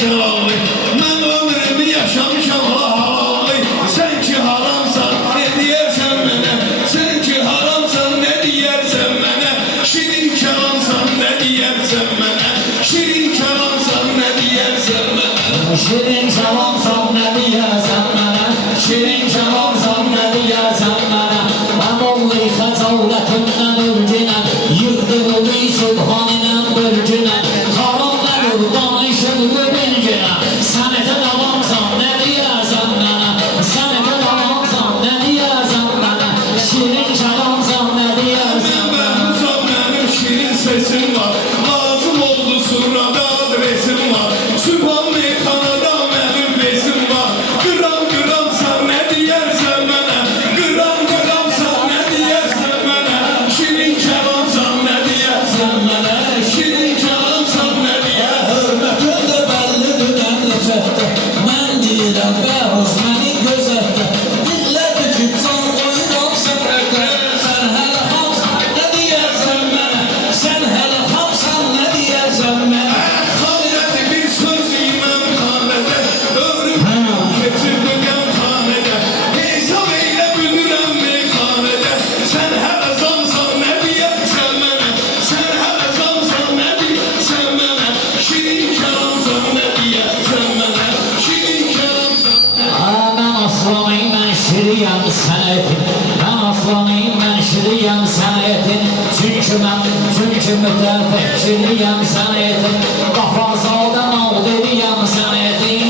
cəlallı. Mən ömrümü yaşamışam halallı. Sən ki haramsan, ne deyərsən mənə? Sən ki haramsan, ne deyərsən mənə? Şirin kəlamsan, ne deyərsən mənə? Şirin kəlamsan, ne deyərsən mənə? Şirin kəlamsan, ne deyərsən mənə? Şirin kəlamsan, ne deyərsən mənə? Əmolli xəcallətimdən ürgünəm, yıxdırıldı subhaninem bürgünəm. Haramlar danışıldı bilginəm. Sənətə dalamsan, ne deyərsən mənə? Sənətə dalamsan, ne deyərsən mənə? Şirin kəlamsan, ne deyərsən mənə? Mənim mənim şirin sesim var. Lazım oldu surrada adresim var. Sübhan meyxanada mənim besim var. Qıram qıramsan, ne deyərsən mənə? Qıram qıramsan, ne deyərsən mənə? Şirin kəlamsan, ne deyərsən mənə? Şirin kəlamsan, ne deyərsən? Hörmətin də bəllidir məmləkətdə. Mən deyirəm Bəhruz məni gözətdə. Dillərdir ki, can qoyuram səbrətdə. Sən hələ xamsan, nə deyərsən mənə? Sən hələ xamsan, nə deyərsən mənə? Xanədə bir söz iməm xanədə. Ömrüm keçirdi qəmxanədə. Hesab eylə bülürəm meyxanədə. Sən hələ zamsan, nə deyərsən mənə? Sən hələ zamsan, nə deyərsən mənə? Şirin kəlamsan, nə deyərsən mənə? Şirin kəlamsan. Mən aslanıyım, mən şiriyəm sənətin. Mən aslanıyım, mən şiriyəm sənətin. Çünki mütəfəkkiriyəm sənətin. Qafazaldan aldiriyəm sənətin.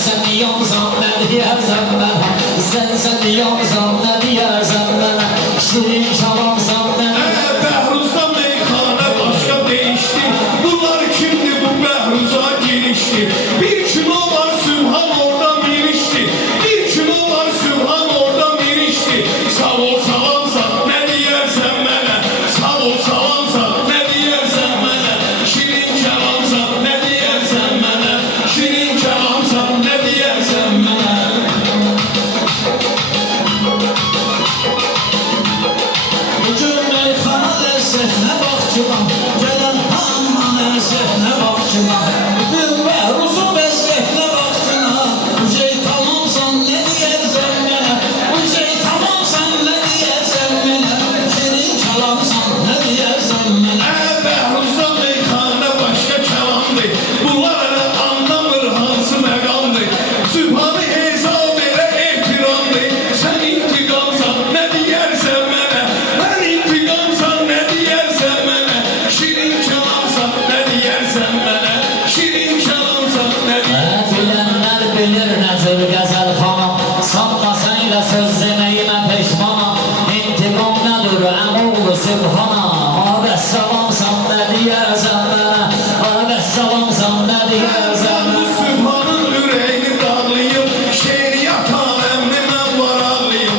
Sən yansan, nə deyərsən mənə? Sən yansan, nə deyərsən mənə? Şirin kəlamsan, nə deyərsən? Bəhruzda meyxana başqa değişdi. Bunlar kimdi bu Bəhruza girişdi? Bir kilo var Sübhan oradan mirişdi. Bir kilo var Sübhan oradan mirişdi. Sağ ol salamsan, ne deyərsən mənə? Sağ ol salamsan, ne deyərsən mənə? Şirin kəlamsan, ne deyərsən mənə? Şirin kəlamsan, ne deyərsən mənə? Bugün meyxana ləzzətinə baxcılam. Gələn hamına ləzzətinə baxcılam. Bugün Bəhruzun vəziyyətinə baxcılam. Ucey tamamsan, nə deyərsən mənə? Ucey tamamsan, nə deyərsən mənə? Şirin kəlamsan, nə deyərsən mənə? Bəhruzda meyxana başqa kəlamdır. Bunlar elə anlamır hansı məqamdır. Sübhanı hesab elə ehtiramdır. Sən intiqamsan, nə deyərsən mənə? Mən intiqamsan, nə deyərsən mənə? Şirin kəlamsan, nə deyərsən mənə? Şirin kəlamsan, nə deyərsən? Bilənlər bilir nəzir qəzəl xanım. Sanmasan ilə söz deməyimə peşmanam. İntiqam nədir əmoğlu Sübhana? Vəssalamsan, nə deyərsən mənə? Vəssalamsan, nə deyərsən Bu mənə? Sübhanın ürəyini dağlayım. Şeiriyyat aləmini mən var ağlayım.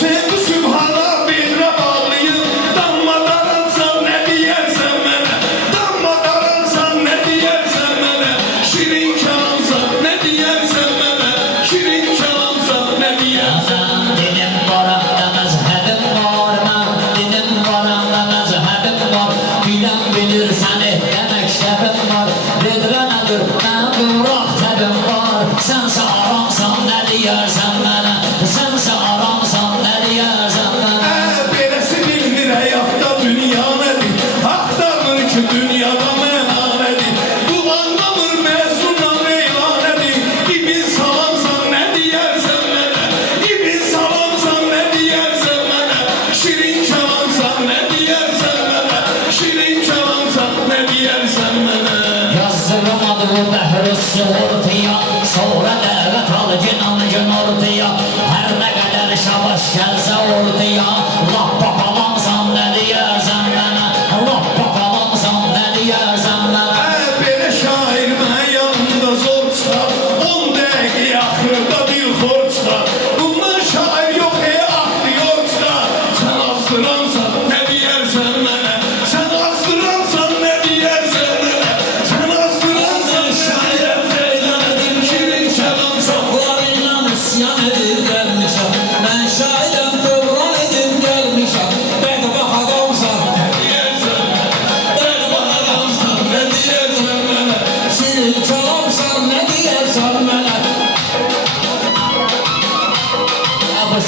Sen bu Sübhana bedrə bağlayım. Damma daransan, nə deyərsən mənə? Damma daransan, nə deyərsən mənə? Şirin kəlamsan, nə deyərsən mənə? Şirin kəlamsan, nə deyərsən? Mən dinim varam da məzhəbim var. Mən dinim varam da məzhəbim var. Bilən bilir sənətdə məktəbim var. Vedrə nədir, mən quraq təbim var. Sənsə aramsan, nə deyərsən mənə? Sənsə aramsan, nə deyərsən mənə? Beləsi bilinir həyatda dünya nədir? Axtarmır ki dünyada məna nədir? Bu anlamır məzundan meylan nədir? İbin salamsan, nə deyərsən mənə? İbin salamsan, nə deyərsən mənə? Şirin kəlamsan, nə deyərsən mənə? Şirin kəlamsan, nə deyərsən mənə? Yazdırım adı Bəhruz ortaya. Sonra dəvət al gün ortaya. Hər nə qədər şabaş gəlsə ortaya. Lap papalamsan, nə deyərsən mənə? Lap papalamsan, nə deyərsən mənə? Belə şair mən yanında zor çıxar. 10 dəqiqə axırda bir xor çıxar. Bundan şair yox, aktyor çıxar. Sən azdıransan, nə deyərsən mənə? Sən azdıransan, nə deyərsən mənə? Sən azdıransan, şairəm deylədim. Şirin kəlam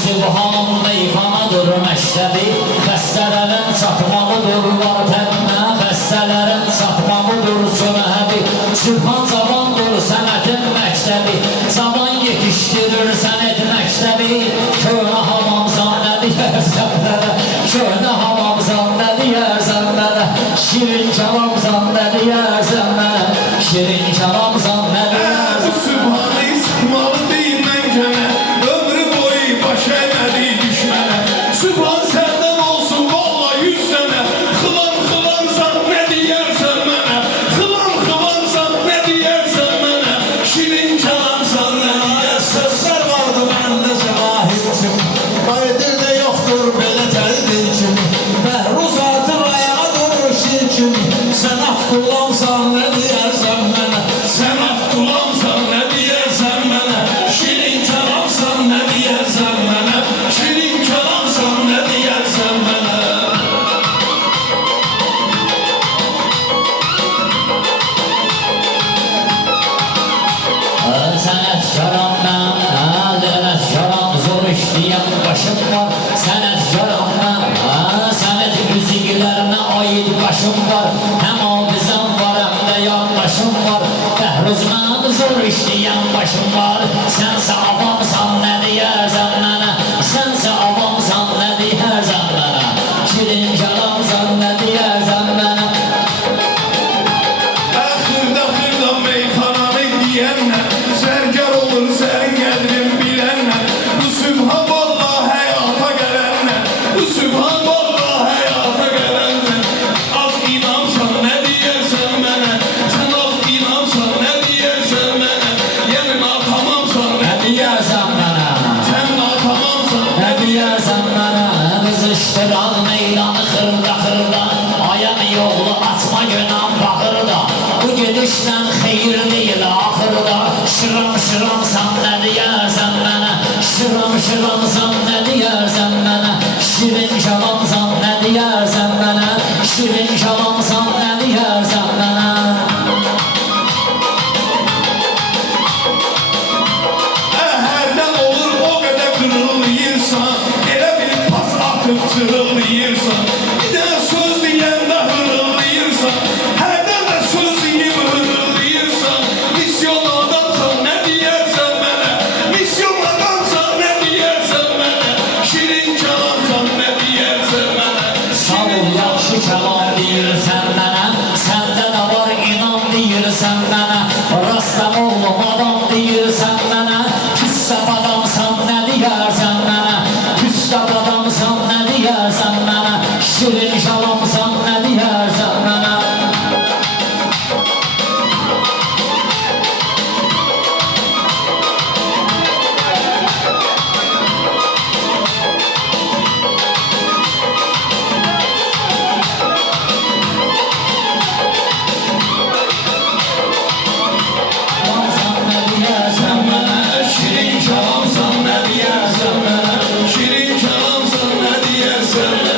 Sübhan meyxanadır məşrəbi, xəstələrin çatmağıdır var təbmə, xəstələrin çatmağıdır sönəhəbi. Sübhan zamandır sənətin məktəbi, zaman yetişdirir sənət məktəbi. Köhnə hamamzan nə deyərsən mənə, köhnə hamamzan nə deyərsən mənə, şirin kəlamzan nə deyərsən mənə, şirin kəlamzan nə deyərsən mənə. Sübhanı sıxmalı deyil mən gənə, ömrü boyu baş əymədi düşmənə. Sübhan səndən olsun valla 100 sənə, xılan xılansan nə deyərsən mənə, xılan xılansan nə deyərsən mənə, şirin kəlamsan nə deyərsən. Sözler vardı məndə cəvahir kimi, qayıdır da yoxdur belə təridir kimi. Bəhruz atır ayağa durur şir kimi, sən at kullansan nə deyərsən mənə. Sən Abdulamsan nə deyərsən mənə, şirin kəlamsan nə deyərsən mənə, şirin kəlamsan nə deyərsən mənə. Sənətkaram mən, lənətkaram, zor işləyən başım var. Sənətkaram mən, sənət müziklərinə aid başım var. Həm hafizəm var, həm də yaddaşım var. Bəhruz mən, zor işləyən başım var. Sənsə avamsan nə deyərsən mənə, sənsə avamsan nə deyərsən mənə, şirin kəlamsan nə deyərsən mənə. Xırda meyxananı deyənlə, zərgər olur sənin qədrin bilənlə. Bu sübhan valla həyata gələnlə, bu sübhan valla həyata gələnlə. Az inansan nə deyərsən mənə, sən az inansan nə deyərsən mənə. Yəni natamamsan nə Deyərsən mənə, sən natamamsan nə deyərsən mənə, qızışdıran meydanı xırda xırda, ayam yolu atma günah baxırda, bu gedişlə xeyir deyil axırda. Şıram şıramsan nə deyərsən mənə, şıram şıramsan nə deyərsən mənə, şirin kəlamsan nə deyərsən mənə, şirin kəlamsan nə deyərsən mənə. Hərdən olur o qədər qırılıyırsan, elə bir pas atıp çırılıyırsan, bir də söz deyəndə hırıldıyırsan, hərdən də söz deyib hırıldıyırsan. Misyon adamsan nə deyərsən mənə, misyon adamsan nə deyərsən mənə, şirin kəlamsan nə deyərsən mənə. Sağ ol, yaxşı kəlam deyirsən mənə, səndə də var inan deyirsən mənə, rastam oğlum adam deyirsən mənə, püstəb adamsan nə deyərsən mənə, püstəb adamsan nə deyərsən mənə, şirin kəlamsan nə deyərsən mənə. Kəlamsan nə deyərsən mənə, Şirin kəlamsan nə deyərsən mənə, şirin kəlamsan nə deyərsən mənə.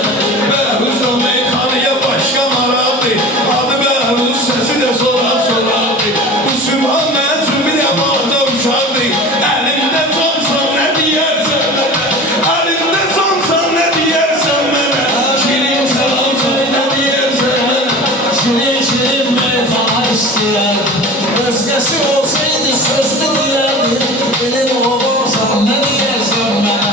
Bəhruzda meyxanıya başqa maraqdır, adı Bəhruz səsi də sorar-sorardır. Bu sübhan mən üçün bir də bağda uşaqdır, əlində cansan nə deyərsən mənə, əlində cansan nə deyərsən mənə, şirin kəlamsan nə deyərsən mənə. Şirin şirin meyxana istəyərdim, özgəsi olsaydı sözlü deyərdim. Elin oğulsan nə deyərsən mənə,